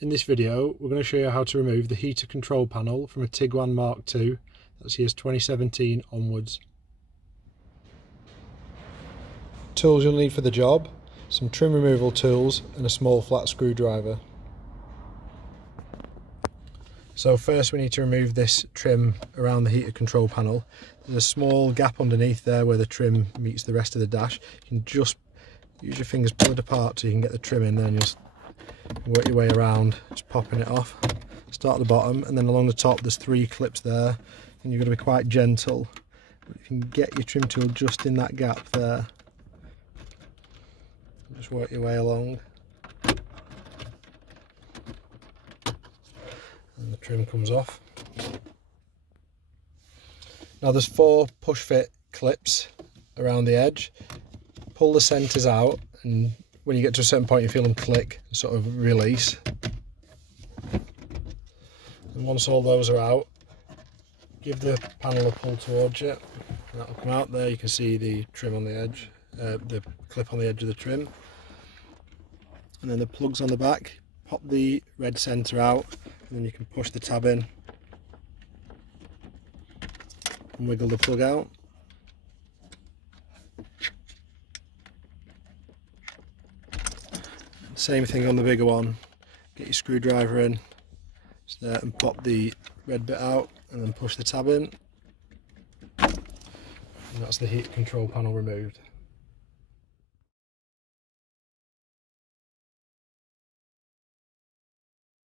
In this video we're going to show you how to remove the heater control panel from a Tiguan Mk2 that's years 2017 onwards. Tools you'll need for the job: some trim removal tools and a small flat screwdriver. So first we need to remove this trim around the heater control panel. There's a small gap underneath there where the trim meets the rest of the dash. You can just use your fingers, pull it apart so you can get the trim in, then just work your way around, just popping it off. Start at the bottom, and then along the top there's 3 clips there, and you've got to be quite gentle. You can get your trim tool just in that gap there. Just work your way along. And the trim comes off. Now there's 4 push fit clips around the edge. Pull the centres out, and when you get to a certain point you feel them click and sort of release. And once all those are out, give the panel a pull towards you, and that'll come out. There you can see the trim on the edge, the clip on the edge of the trim. And then the plugs on the back, pop the red centre out, and then you can push the tab in and wiggle the plug out. Same thing on the bigger one. Get your screwdriver in and pop the red bit out, and then push the tab in, and that's the heat control panel removed.